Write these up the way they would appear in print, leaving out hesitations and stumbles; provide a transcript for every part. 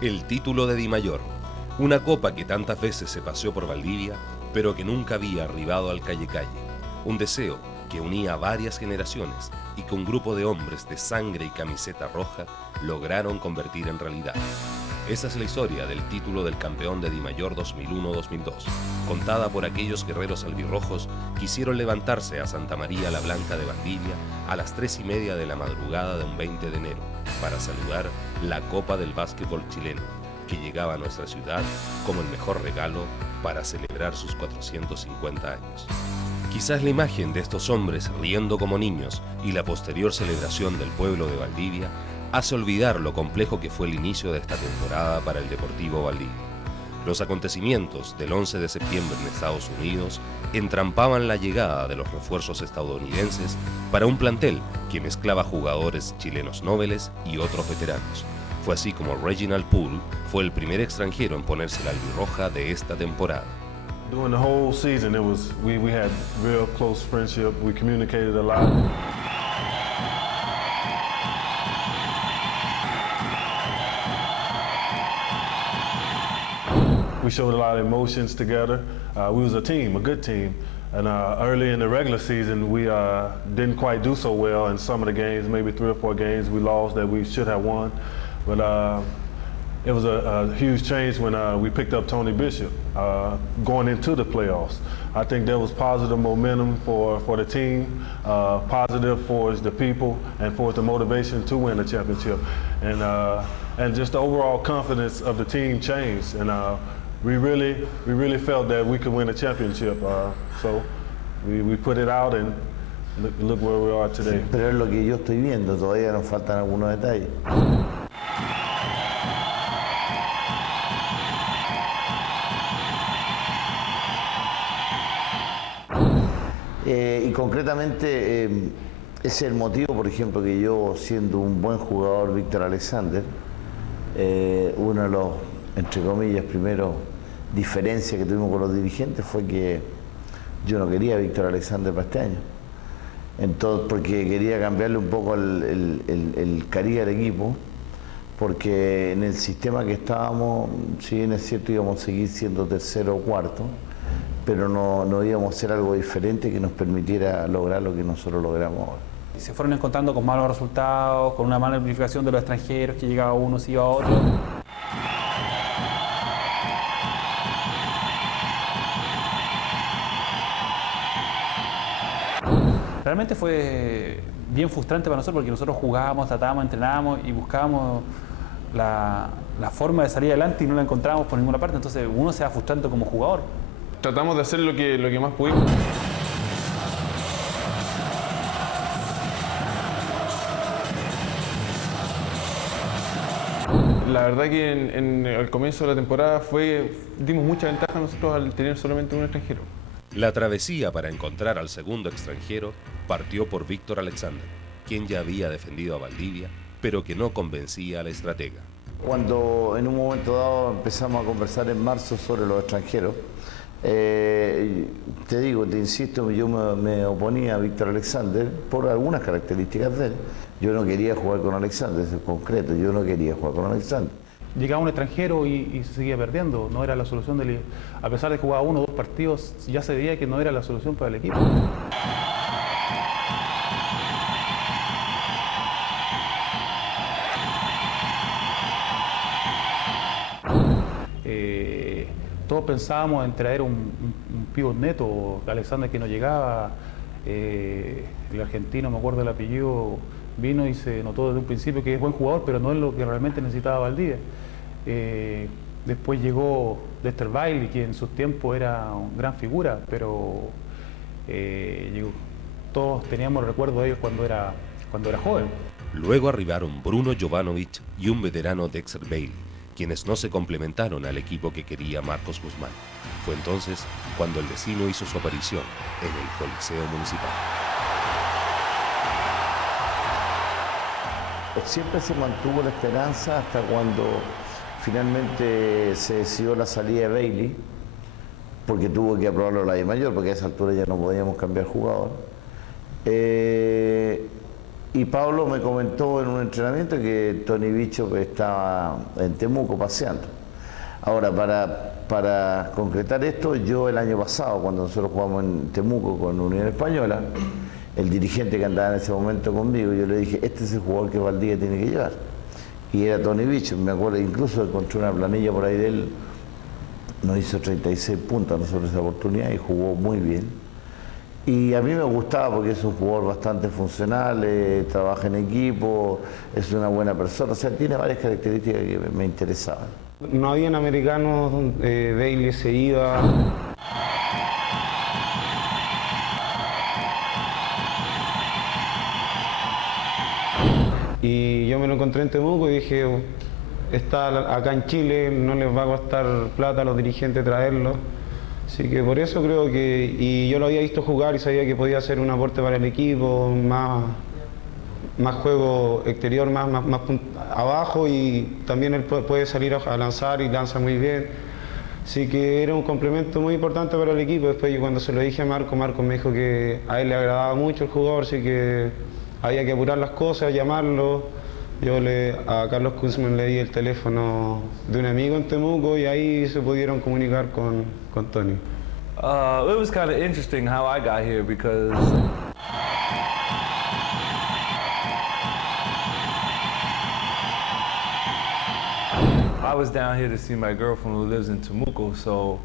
El título de Dimayor, una copa que tantas veces se paseó por Valdivia, pero que nunca había arribado al calle-calle. Un deseo que unía a varias generaciones y que un grupo de hombres de sangre y camiseta roja lograron convertir en realidad. Esa es la historia del título del campeón de Dimayor 2001-2002, contada por aquellos guerreros albirrojos que hicieron levantarse a Santa María la Blanca de Valdivia a las 3:30 de la madrugada de un 20 de enero para saludar la Copa del Básquetbol chileno, que llegaba a nuestra ciudad como el mejor regalo para celebrar sus 450 años. Quizás la imagen de estos hombres riendo como niños y la posterior celebración del pueblo de Valdivia hace olvidar lo complejo que fue el inicio de esta temporada para el Deportivo Valdivia. Los acontecimientos del 11 de septiembre en Estados Unidos entrampaban la llegada de los refuerzos estadounidenses para un plantel que mezclaba jugadores chilenos nobles y otros veteranos. Fue así como Reginald Poole fue el primer extranjero en ponerse la albirroja de esta temporada. During the whole season, we had real close friendship. We communicated a lot. We showed a lot of emotions together. We was a team, a good team. And early in the regular season, we didn't quite do so well in some of the games, maybe 3 or 4 games we lost that we should have won. But it was a huge change when we picked up Tony Bishop going into the playoffs. I think there was positive momentum for the team, positive for the people, and for the motivation to win the championship. And just the overall confidence of the team changed. And we really felt that we could win a championship. So we put it out and look where we are today. Sí, pero es lo que yo estoy viendo, todavía nos faltan algunos detalles. Y concretamente ese es el motivo, por ejemplo, que yo, siendo un buen jugador, Víctor Alexander, uno de los, entre comillas, primeros diferencias que tuvimos con los dirigentes fue que yo no quería a Víctor Alexander para este año. Entonces, porque quería cambiarle un poco el cariz al equipo, porque en el sistema que estábamos, si bien es cierto, íbamos a seguir siendo tercero o cuarto, pero no íbamos a hacer algo diferente que nos permitiera lograr lo que nosotros logramos ahora. Se fueron encontrando con malos resultados, con una mala planificación de los extranjeros, que llegaba uno, se iba a otro. Realmente fue bien frustrante para nosotros porque nosotros jugábamos, tratábamos, entrenábamos y buscábamos la forma de salir adelante y no la encontrábamos por ninguna parte, entonces uno se va frustrando como jugador. Tratamos de hacer lo que más pudimos. La verdad que al comienzo de la temporada dimos mucha ventaja a nosotros al tener solamente un extranjero. La travesía para encontrar al segundo extranjero partió por Víctor Alexander, quien ya había defendido a Valdivia, pero que no convencía a la estratega. Cuando en un momento dado empezamos a conversar en marzo sobre los extranjeros, te insisto, yo me oponía a Víctor Alexander por algunas características de él. Yo no quería jugar con Alexander, es concreto, yo no quería jugar con Alexander. Llegaba un extranjero y se seguía perdiendo, no era la solución a pesar de que jugaba 1 o 2 partidos, ya se veía que no era la solución para el equipo. Todos pensábamos en traer un pívot neto, Alexander, que no llegaba, el argentino, me acuerdo el apellido, vino y se notó desde un principio que es buen jugador, pero no es lo que realmente necesitaba Valdivia. Después llegó Dexter Bailey, que en sus tiempos era una gran figura, pero todos teníamos recuerdo de ellos cuando era joven. Luego arribaron Bruno Jovanovic y un veterano Dexter Bailey, quienes no se complementaron al equipo que quería Marcos Guzmán. Fue entonces cuando el vecino hizo su aparición en el Coliseo Municipal. Siempre se mantuvo la esperanza hasta cuando finalmente se decidió la salida de Bailey, porque tuvo que aprobarlo la Dimayor, porque a esa altura ya no podíamos cambiar jugador. Y Pablo me comentó en un entrenamiento que Tony Bishop estaba en Temuco paseando. Ahora, para concretar esto, yo el año pasado, cuando nosotros jugamos en Temuco con Unión Española, el dirigente que andaba en ese momento conmigo, yo le dije, este es el jugador que Valdivia tiene que llevar. Y era Tony Bishop, me acuerdo, incluso encontré una planilla por ahí de él, nos hizo 36 puntos a nosotros esa oportunidad y jugó muy bien. Y a mí me gustaba porque es un jugador bastante funcional, trabaja en equipo, es una buena persona, o sea, tiene varias características que me interesaban. No habían americanos, Bailey se iba. Y yo me lo encontré en Temuco y dije, está acá en Chile, no les va a costar plata a los dirigentes traerlo. Así que por eso creo que, y yo lo había visto jugar y sabía que podía hacer un aporte para el equipo, más juego exterior, más abajo, y también él puede salir a lanzar y lanza muy bien. Así que era un complemento muy importante para el equipo. Después yo cuando se lo dije a Marco me dijo que a él le agradaba mucho el jugador, así que había que apurar las cosas, llamarlo. Yo a Carlos Kuzman le di el teléfono de un amigo en Temuco y ahí se pudieron comunicar con Tony. It was kind of interesting how I got here because I was down here to see my girlfriend who lives in Temuco, so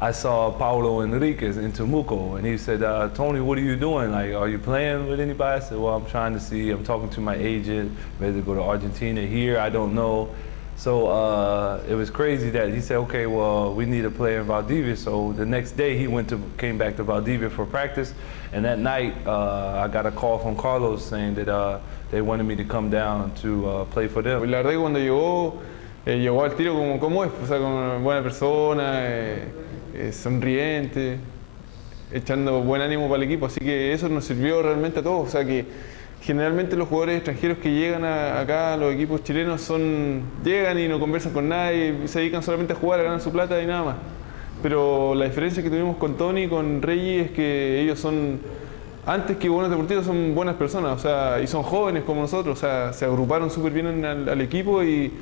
I saw Paulo Enriquez in Temuco, and he said, Tony, what are you doing? Like, are you playing with anybody? I said, well, I'm trying to see, I'm talking to my agent, ready to go to Argentina here, I don't know. So it was crazy that he said, okay, well, we need a player in Valdivia. So the next day he came back to Valdivia for practice, and that night I got a call from Carlos saying that they wanted me to come down to play for them. La verdad que cuando llegó al tiro como es, o sea, como una buena persona, sonriente, echando buen ánimo para el equipo, así que eso nos sirvió realmente a todos. O sea que generalmente los jugadores extranjeros que llegan acá a los equipos chilenos llegan y no conversan con nadie, y se dedican solamente a jugar, a ganar su plata y nada más. Pero la diferencia que tuvimos con Tony y con Reggie es que ellos son, antes que buenos deportistas, son buenas personas, o sea, y son jóvenes como nosotros, o sea, se agruparon súper bien al equipo y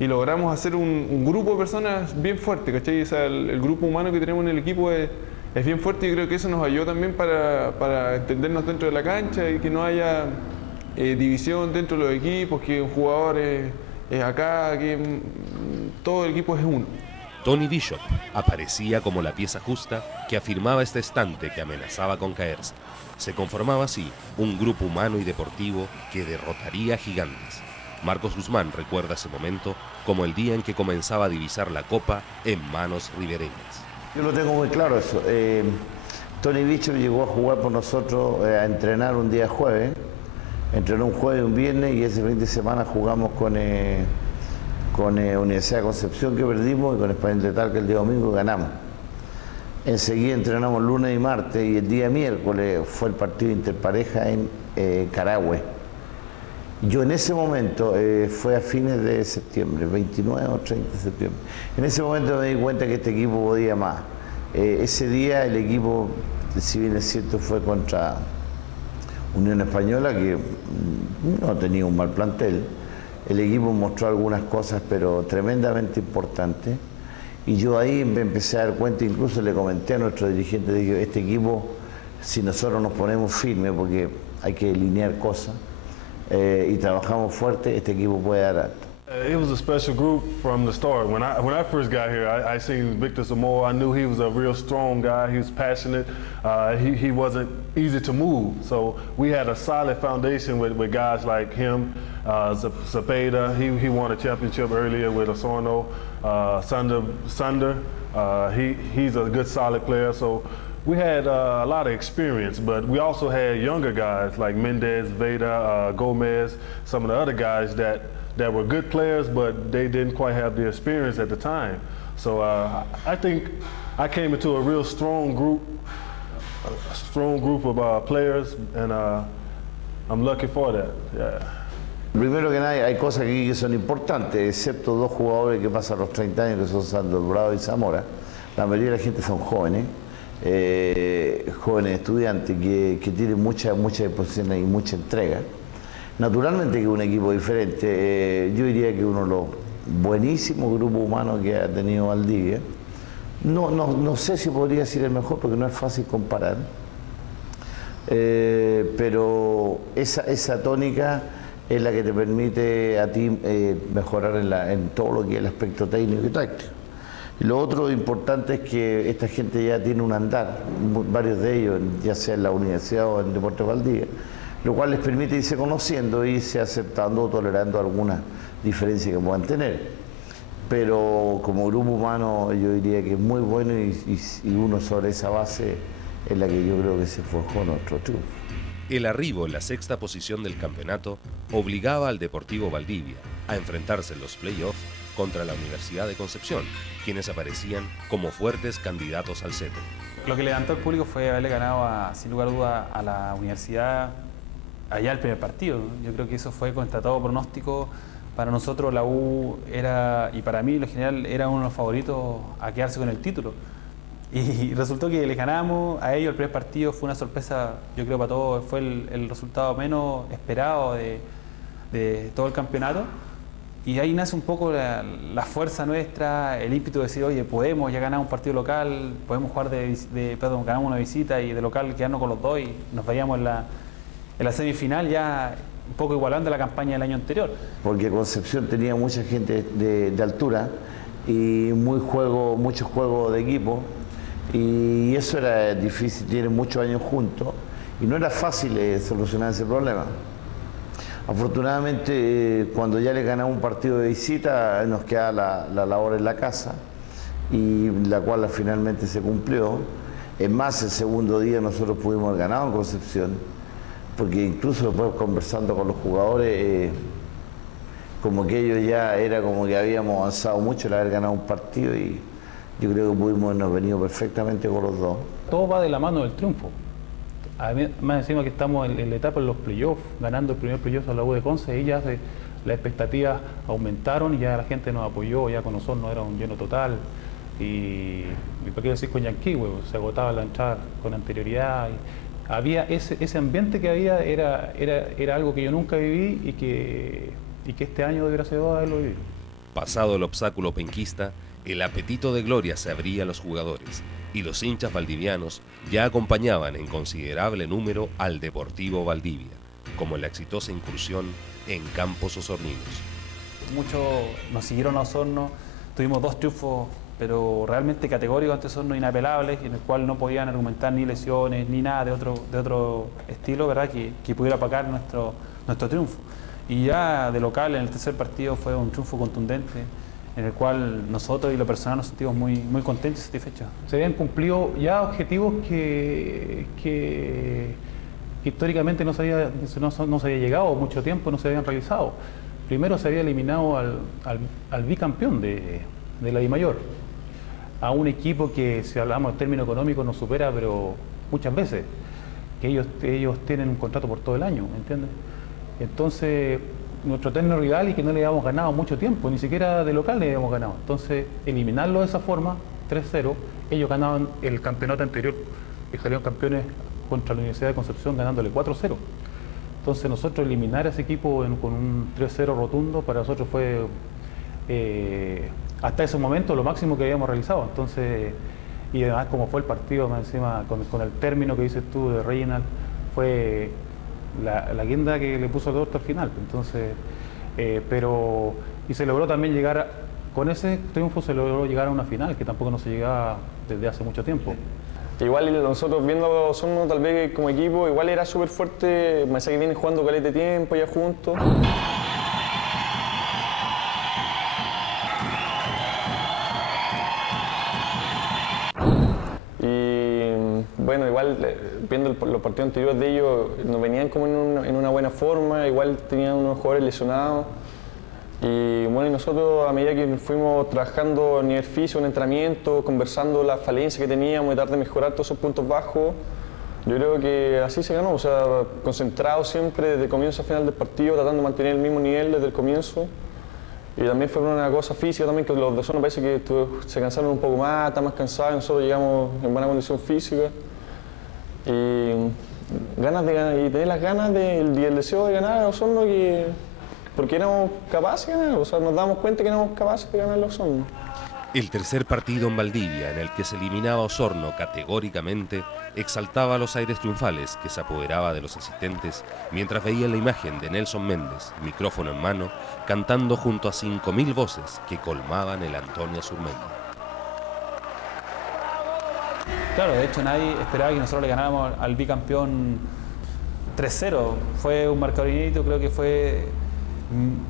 logramos hacer un grupo de personas bien fuerte, ¿cachai? O sea, el grupo humano que tenemos en el equipo es bien fuerte, y creo que eso nos ayudó también para entendernos dentro de la cancha y que no haya división dentro de los equipos, que un jugador es acá, que todo el equipo es uno. Tony Bishop aparecía como la pieza justa que afirmaba este estante que amenazaba con caerse. Se conformaba así un grupo humano y deportivo que derrotaría a gigantes. Marcos Guzmán recuerda ese momento como el día en que comenzaba a divisar la copa en manos ribereñas. Yo lo tengo muy claro eso. Tony Bishop llegó a jugar por nosotros, a entrenar un día jueves. Entrenó un jueves y un viernes, y ese fin de semana jugamos con Universidad de Concepción, que perdimos, y con Español de Talca el día domingo ganamos. Enseguida entrenamos lunes y martes, y el día miércoles fue el partido interpareja en Carahue. Yo en ese momento, fue a fines de septiembre, 29 o 30 de septiembre, en ese momento me di cuenta que este equipo podía más. Ese día el equipo, si bien es cierto, fue contra Unión Española, que no tenía un mal plantel. El equipo mostró algunas cosas, pero tremendamente importantes. Y yo ahí me empecé a dar cuenta, incluso le comenté a nuestro dirigente, dije, este equipo, si nosotros nos ponemos firmes, porque hay que alinear cosas, y trabajamos fuerte, este equipo puede dar alto. It was a special group from the start. When I first got here, I seen Victor Zamora. I knew he was a real strong guy. He was passionate. He wasn't easy to move. So we had a solid foundation with guys like him. Zapata, he won a championship earlier with Osorno. Sunder, he's a good solid player. So we had a lot of experience, but we also had younger guys like Mendez, Veda, Gomez, some of the other guys that were good players, but they didn't quite have the experience at the time. So I think I came into a real strong group of players, and I'm lucky for that. Yeah. Primero que nada, hay cosas aquí que son importantes, excepto dos jugadores que pasan los 30 años, que son Sandro Bravo y Zamora. La mayoría de la gente son jóvenes, jóvenes estudiantes que tienen mucha disposición y mucha entrega. Naturalmente que es un equipo diferente. Yo diría que uno de los buenísimos grupos humanos que ha tenido Valdivia. No sé si podría decir el mejor porque no es fácil comparar. Pero esa tónica es la que te permite a ti mejorar en todo lo que es el aspecto técnico y táctico. Y lo otro importante es que esta gente ya tiene un andar, varios de ellos, ya sea en la universidad o en Deportes Valdivia, lo cual les permite irse conociendo, irse aceptando o tolerando algunas diferencias que puedan tener. Pero como grupo humano yo diría que es muy bueno y uno sobre esa base es la que yo creo que se forjó nuestro triunfo. El arribo en la sexta posición del campeonato obligaba al Deportivo Valdivia a enfrentarse en los playoffs contra la Universidad de Concepción, quienes aparecían como fuertes candidatos al cetro. Lo que levantó el público fue haberle ganado, sin lugar a duda, a la Universidad allá el primer partido. Yo creo que eso fue contra todo pronóstico. Para nosotros la U era, y para mí en lo general, era uno de los favoritos a quedarse con el título. Y resultó que les ganamos a ellos el primer partido, fue una sorpresa, yo creo, para todos, fue el resultado menos esperado de todo el campeonato. Y ahí nace un poco la fuerza nuestra, el ímpetu de decir, oye, podemos ya ganar un partido local, podemos jugar ganamos una visita y de local quedarnos con los dos y nos veíamos en la semifinal ya un poco igualando la campaña del año anterior. Porque Concepción tenía mucha gente de altura y mucho juego de equipo y eso era difícil, tienen muchos años juntos y no era fácil solucionar ese problema. Afortunadamente, cuando ya le ganamos un partido de visita, nos queda la labor en la casa, y la cual finalmente se cumplió. Es más, el segundo día nosotros pudimos ganar en Concepción, porque incluso después conversando con los jugadores, como que ellos ya era como que habíamos avanzado mucho el haber ganado un partido, y yo creo que pudimos habernos venido perfectamente con los dos. Todo va de la mano del triunfo. Más encima que estamos en la etapa de los playoffs, ganando el primer playoff a la U de Conce, y ya las expectativas aumentaron y ya la gente nos apoyó, ya con nosotros no era un lleno total. Y para qué decir con Yanqui, se agotaba la entrada con anterioridad. Y había ese ambiente que había, era algo que yo nunca viví y que este año de gracias a Dios haberlo vivido. Pasado el obstáculo penquista, el apetito de gloria se abría a los jugadores y los hinchas valdivianos ya acompañaban en considerable número al Deportivo Valdivia, como en la exitosa incursión en Campos Osorninos. Muchos nos siguieron a Osorno, tuvimos 2 triunfos, pero realmente categóricos ante Osorno, inapelables, en el cual no podían argumentar ni lesiones ni nada de otro estilo, ¿verdad? Que pudiera opacar nuestro triunfo. Y ya de local, en el tercer partido, fue un triunfo contundente, en el cual nosotros y lo personal nos sentimos muy contentos y satisfechos. Se habían cumplido ya objetivos que históricamente no se había llegado, mucho tiempo no se habían realizado. Primero se había eliminado al bicampeón de la DIMAYOR, a un equipo que, si hablamos en términos económicos, nos supera, pero muchas veces, que ellos tienen un contrato por todo el año, ¿entiendes? Entonces, nuestro eterno rival, y que no le habíamos ganado mucho tiempo, ni siquiera de local le habíamos ganado. Entonces, eliminarlo de esa forma, 3-0, ellos ganaban el campeonato anterior, que salieron campeones contra la Universidad de Concepción ganándole 4-0. Entonces, nosotros eliminar a ese equipo con un 3-0 rotundo, para nosotros fue, hasta ese momento, lo máximo que habíamos realizado. Entonces, y además, como fue el partido, más encima, con el término que dices tú de Reginald, fue la guinda que le puso el torta al final. Entonces, y se logró también llegar, con ese triunfo se logró llegar a una final, que tampoco no se llegaba desde hace mucho tiempo. Igual nosotros viendo a Osorno tal vez como equipo, igual era súper fuerte, me parece que vienen jugando caleta de tiempo ya juntos. Bueno, igual viendo los partidos anteriores de ellos, nos venían como en una buena forma, igual tenían unos jugadores lesionados. Y bueno, y nosotros a medida que fuimos trabajando a nivel físico, en entrenamiento, conversando las falencias que teníamos y tratar de mejorar todos esos puntos bajos, yo creo que así se ganó, o sea, concentrado siempre desde el comienzo a final del partido, tratando de mantener el mismo nivel desde el comienzo. Y también fue una cosa física también, que los de Osorno parece que se cansaron un poco más, están más cansados, y nosotros llegamos en buena condición física. ganas de ganar y tener las ganas y el deseo de ganar a Osorno porque éramos capaces de ganar, o sea, nos damos cuenta que éramos capaces de ganar a Osorno. El tercer partido en Valdivia, en el que se eliminaba a Osorno categóricamente, exaltaba los aires triunfales que se apoderaba de los asistentes mientras veían la imagen de Nelson Méndez, micrófono en mano, cantando junto a 5.000 voces que colmaban el Antonio Surmendi. Claro, de hecho nadie esperaba que nosotros le ganáramos al bicampeón 3-0. Fue un marcador inédito, creo que fue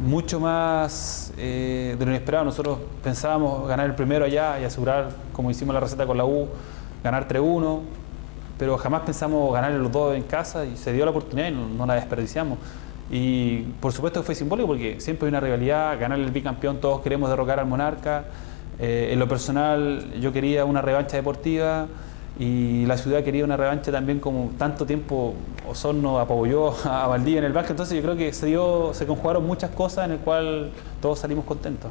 mucho más de lo inesperado. Nosotros pensábamos ganar el primero allá y asegurar, como hicimos la receta con la U, ganar 3-1, pero jamás pensamos ganar los dos en casa y se dio la oportunidad y no la desperdiciamos. Y por supuesto que fue simbólico porque siempre hay una rivalidad, ganar el bicampeón, todos queremos derrocar al Monarca. En lo personal yo quería una revancha deportiva y la ciudad quería una revancha también, como tanto tiempo Osorno apoyó a Valdivia en el básquet. Entonces yo creo que se conjugaron muchas cosas en el cual todos salimos contentos.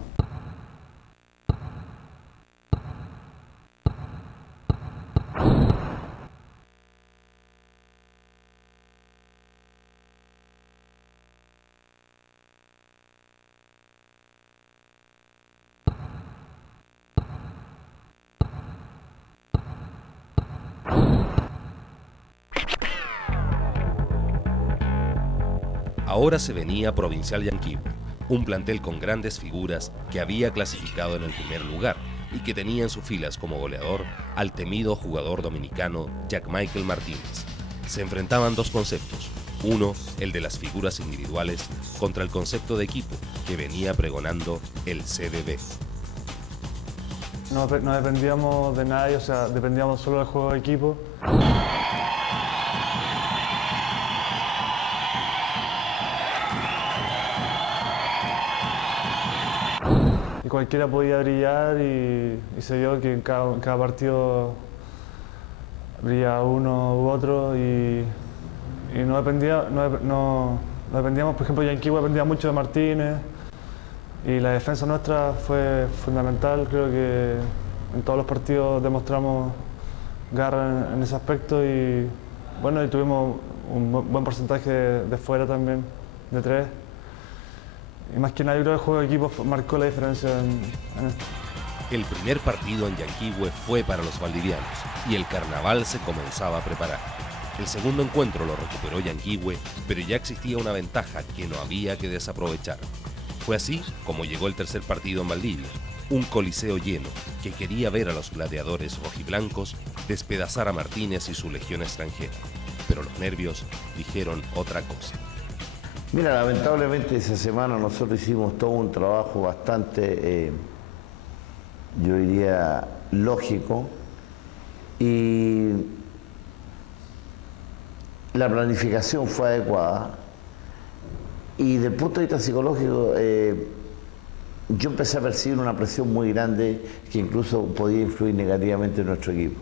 Ahora se venía Provincial Yanquihue, un plantel con grandes figuras que había clasificado en el primer lugar y que tenía en sus filas como goleador al temido jugador dominicano Jack Michael Martínez. Se enfrentaban dos conceptos, uno, el de las figuras individuales, contra el concepto de equipo que venía pregonando el CDB. No dependíamos de nadie, o sea, dependíamos solo del juego de equipo. Y cualquiera podía brillar y se vio que en cada partido brillaba uno u otro y no dependíamos, por ejemplo, Yanquihue dependía mucho de Martínez y la defensa nuestra fue fundamental. Creo que en todos los partidos demostramos garra en ese aspecto y bueno, y tuvimos un buen porcentaje de fuera también, de tres. Y más que nada, yo creo que el juego de equipo marcó la diferencia en esto. El primer partido en Yanquihue fue para los valdivianos y el carnaval se comenzaba a preparar. El segundo encuentro lo recuperó Yanquihue, pero ya existía una ventaja que no había que desaprovechar. Fue así como llegó el tercer partido en Valdivia, un coliseo lleno que quería ver a los gladiadores rojiblancos despedazar a Martínez y su legión extranjera. Pero los nervios dijeron otra cosa. Mira, lamentablemente esa semana nosotros hicimos todo un trabajo bastante, yo diría, lógico, y la planificación fue adecuada. Y desde el punto de vista psicológico, yo empecé a percibir una presión muy grande que incluso podía influir negativamente en nuestro equipo.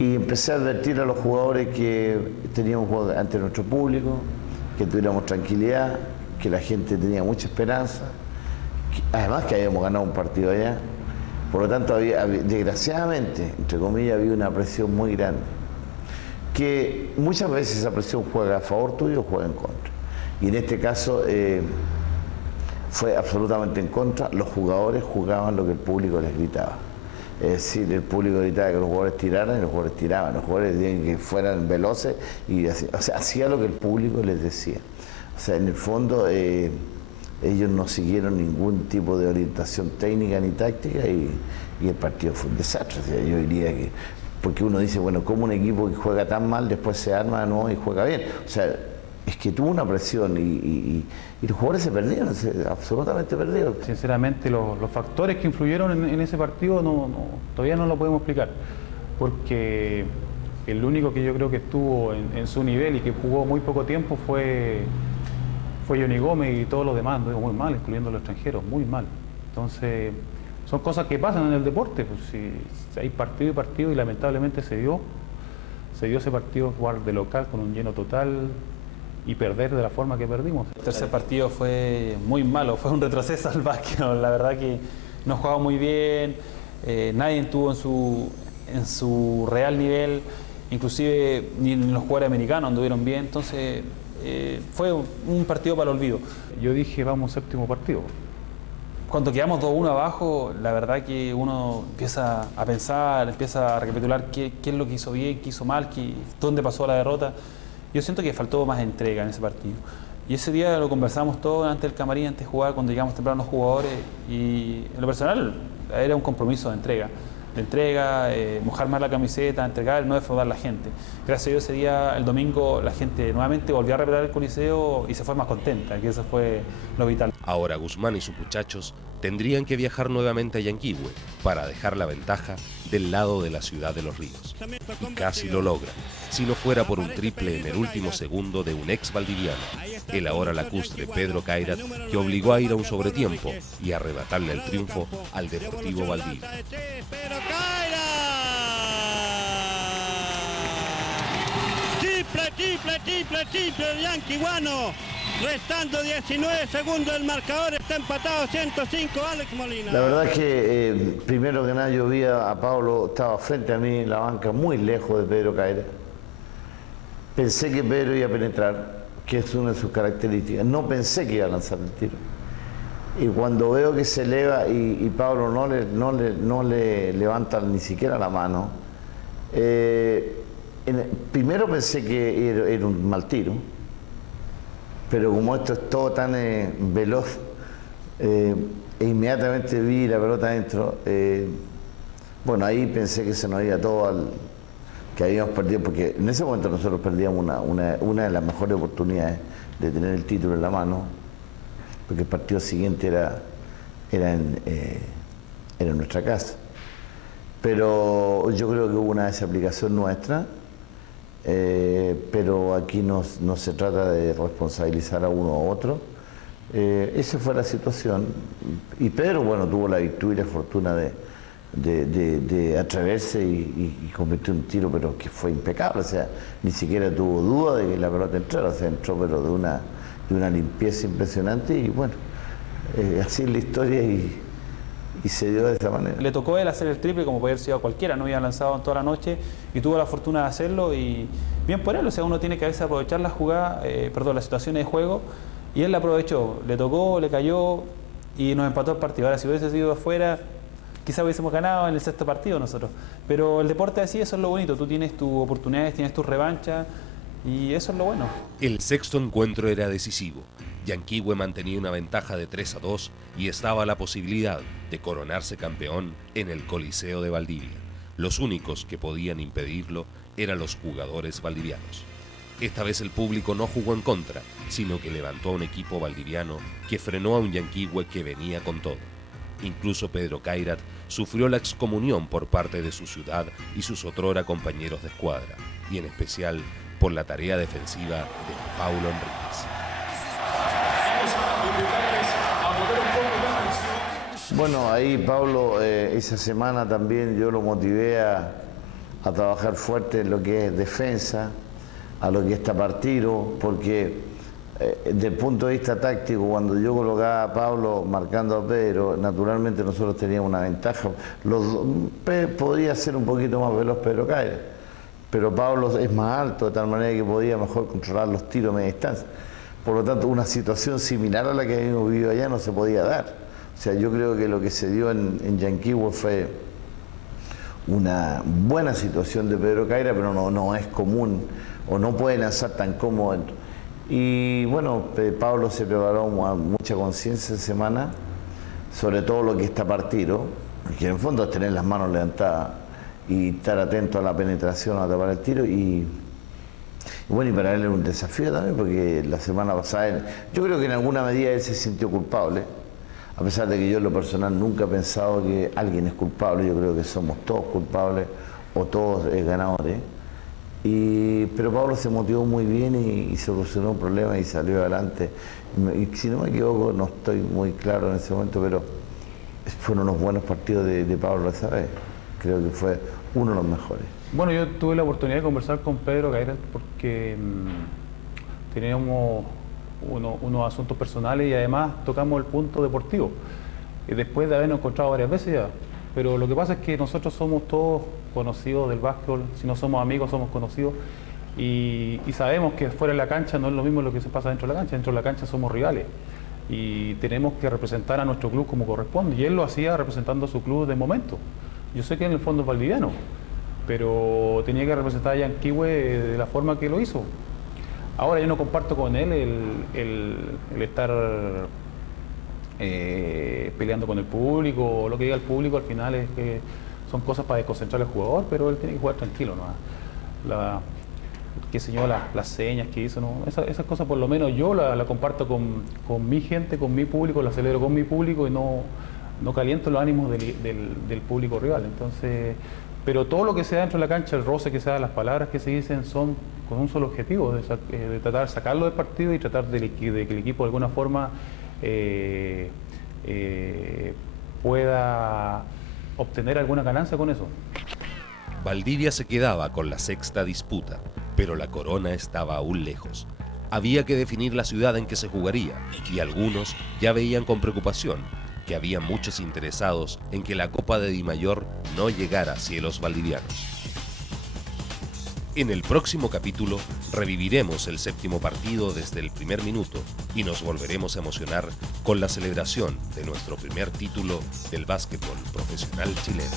Y empecé a advertir a los jugadores que teníamos juego ante nuestro público, que tuviéramos tranquilidad, que la gente tenía mucha esperanza, además que habíamos ganado un partido allá. Por lo tanto, desgraciadamente, entre comillas, había una presión muy grande, que muchas veces esa presión juega a favor tuyo o juega en contra. Y en este caso fue absolutamente en contra. Los jugadores jugaban lo que el público les gritaba. Es decir, el público gritaba que los jugadores tiraran y los jugadores tiraban. Los jugadores decían que fueran veloces y hacía lo que el público les decía. O sea, en el fondo ellos no siguieron ningún tipo de orientación técnica ni táctica y el partido fue un desastre. O sea, yo diría que, porque uno dice, bueno, ¿cómo un equipo que juega tan mal después se arma de nuevo y juega bien? O sea, es que tuvo una presión y los jugadores se perdieron, absolutamente perdieron. Sinceramente, los factores que influyeron en ese partido todavía no lo podemos explicar, porque el único que yo creo que estuvo en su nivel y que jugó muy poco tiempo fue Johnny Gómez, y todos los demás anduvieron muy mal, incluyendo los extranjeros, muy mal. Entonces, son cosas que pasan en el deporte, pues si hay partido y partido, y lamentablemente se dio ese partido, jugar de local con un lleno total y perder de la forma que perdimos. El tercer partido fue muy malo, fue un retroceso al básquet. La verdad que no jugaba muy bien, nadie estuvo en su real nivel inclusive ni los jugadores americanos anduvieron bien, entonces fue un partido para el olvido. Yo dije, vamos, séptimo partido. Cuando quedamos 2-1 abajo, la verdad que uno empieza a pensar, empieza a recapitular qué es lo que hizo bien, qué hizo mal, dónde pasó la derrota. Yo siento que faltó más entrega en ese partido. Y ese día lo conversamos todos antes del camarín, antes de jugar, cuando llegamos temprano los jugadores. Y en lo personal era un compromiso de entrega. Mojar más la camiseta, entregar, no defraudar a la gente. Gracias a Dios ese día, el domingo, la gente nuevamente volvió a repetir el Coliseo y se fue más contenta, que eso fue lo vital. Ahora Guzmán y sus muchachos tendrían que viajar nuevamente a Yanquihue para dejar la ventaja del lado de la ciudad de los ríos. Y casi lo logran, si no fuera por un triple en el último segundo de un ex valdiviano, el ahora lacustre Pedro Kairat, que obligó a ir a un sobretiempo y a arrebatarle el triunfo al Deportivo Valdivia. Triple yanquihuano. Restando 19 segundos el marcador, está empatado 105 Alex Molina. La verdad es que primero que nada yo vi a Pablo, estaba frente a mí en la banca, muy lejos de Pedro Kairat. Pensé que Pedro iba a penetrar, que es una de sus características. No pensé que iba a lanzar el tiro. Y cuando veo que se eleva y Pablo no le levanta ni siquiera la mano, primero pensé que era un mal tiro. Pero como esto es todo tan veloz, e inmediatamente vi la pelota adentro, bueno, ahí pensé que se nos iba todo que habíamos perdido, porque en ese momento nosotros perdíamos una de las mejores oportunidades de tener el título en la mano, porque el partido siguiente era en nuestra casa. Pero yo creo que hubo una desaplicación nuestra. Pero aquí no se trata de responsabilizar a uno u otro. Esa fue la situación. Y Pedro, bueno, tuvo la virtud y la fortuna de atreverse y convirtió un tiro, pero que fue impecable. O sea, ni siquiera tuvo duda de que la pelota entrara. O sea, entró pero de una limpieza impresionante. Y bueno, así es la historia y se dio de esa manera. Le tocó a él hacer el triple como puede haber sido a cualquiera, no había lanzado en toda la noche y tuvo la fortuna de hacerlo y bien por él, o sea, uno tiene que a veces aprovechar la jugada, las situaciones de juego y él la aprovechó, le tocó, le cayó y nos empató el partido. Ahora si hubiese sido afuera, quizás hubiésemos ganado en el sexto partido nosotros, pero el deporte así, eso es lo bonito, tú tienes tus oportunidades, tienes tus revanchas y eso es lo bueno. El sexto encuentro era decisivo. Yanquihue mantenía una ventaja de 3-2 y estaba la posibilidad de coronarse campeón en el Coliseo de Valdivia. Los únicos que podían impedirlo eran los jugadores valdivianos. Esta vez el público no jugó en contra, sino que levantó a un equipo valdiviano que frenó a un Yanquihue que venía con todo. Incluso Pedro Kairat sufrió la excomunión por parte de su ciudad y sus otrora compañeros de escuadra, y en especial por la tarea defensiva de Paulo Enríquez. Bueno, ahí Pablo, esa semana también yo lo motivé a trabajar fuerte en lo que es defensa, a lo que es tapar tiro, porque desde el punto de vista táctico, cuando yo colocaba a Pablo marcando a Pedro, naturalmente nosotros teníamos una ventaja. Podría ser un poquito más veloz Pedro Kairat, pero Pablo es más alto, de tal manera que podía mejor controlar los tiros a media distancia. Por lo tanto, una situación similar a la que habíamos vivido allá no se podía dar. O sea, yo creo que lo que se dio en Yanquihue fue una buena situación de Pedro Kairat, pero no es común o no puede lanzar tan cómodo. Y bueno, Pablo se preparó a mucha conciencia esta semana, sobre todo lo que está partido, que en el fondo es tener las manos levantadas y estar atento a la penetración, a tapar el tiro. Y bueno, y para él era un desafío también, porque la semana pasada yo creo que en alguna medida él se sintió culpable. A pesar de que yo en lo personal nunca he pensado que alguien es culpable, yo creo que somos todos culpables o todos ganadores. Pero Pablo se motivó muy bien y solucionó un problema y salió adelante. Y si no me equivoco, no estoy muy claro en ese momento, pero fueron unos buenos partidos de Pablo esa vez. Creo que fue uno de los mejores. Bueno, yo tuve la oportunidad de conversar con Pedro Kairat porque teníamos unos asuntos personales y además tocamos el punto deportivo, después de habernos encontrado varias veces ya. Pero lo que pasa es que nosotros somos todos conocidos del básquetbol, si no somos amigos, somos conocidos. Y sabemos que fuera de la cancha no es lo mismo lo que se pasa dentro de la cancha. Dentro de la cancha somos rivales y tenemos que representar a nuestro club como corresponde. Y él lo hacía representando a su club de momento. Yo sé que en el fondo es valdiviano, pero tenía que representar a Yanquihue de la forma que lo hizo. Ahora yo no comparto con él el estar peleando con el público, o lo que diga el público al final es que son cosas para desconcentrar al jugador, pero él tiene que jugar tranquilo, ¿no? Qué sé yo, las señas que hizo, ¿no? Esas cosas por lo menos yo la comparto con mi gente, con mi público, la celebro con mi público y no caliento los ánimos del público rival. Entonces, pero todo lo que sea dentro de la cancha, el roce que sea, las palabras que se dicen son con un solo objetivo, de tratar de sacarlo del partido y tratar de que el equipo de alguna forma pueda obtener alguna ganancia con eso. Valdivia se quedaba con la sexta disputa, pero la corona estaba aún lejos. Había que definir la ciudad en que se jugaría, y algunos ya veían con preocupación que había muchos interesados en que la Copa de Dimayor no llegara a cielos valdivianos. En el próximo capítulo reviviremos el séptimo partido desde el primer minuto y nos volveremos a emocionar con la celebración de nuestro primer título del básquetbol profesional chileno.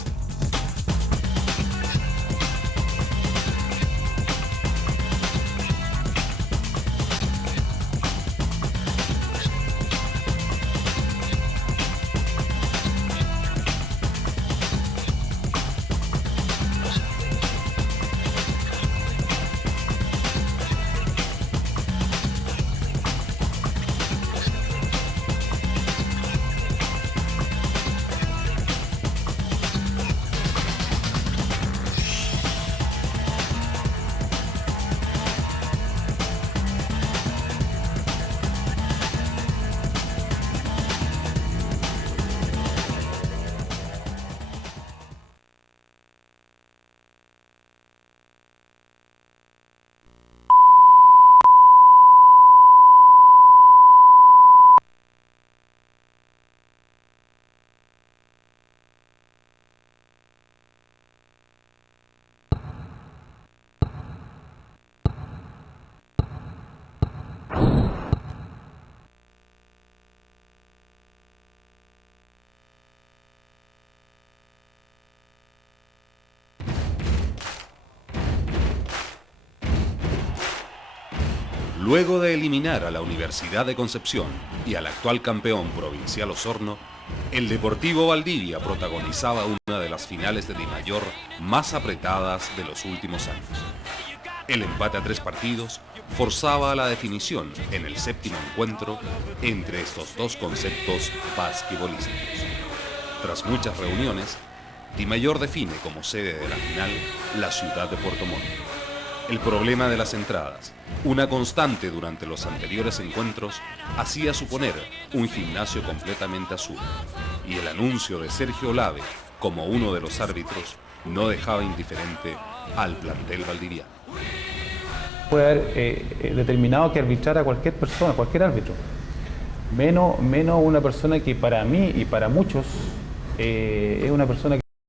Luego de eliminar a la Universidad de Concepción y al actual campeón provincial Osorno, el Deportivo Valdivia protagonizaba una de las finales de Dimayor más apretadas de los últimos años. El empate a 3 partidos forzaba a la definición en el séptimo encuentro entre estos dos conceptos basquetbolísticos. Tras muchas reuniones, Dimayor define como sede de la final la ciudad de Puerto Montt. El problema de las entradas, una constante durante los anteriores encuentros, hacía suponer un gimnasio completamente azul, y el anuncio de Sergio Olave como uno de los árbitros no dejaba indiferente al plantel valdiviano. Puede haber determinado que arbitrar a cualquier persona, cualquier árbitro, menos una persona que para mí y para muchos es una persona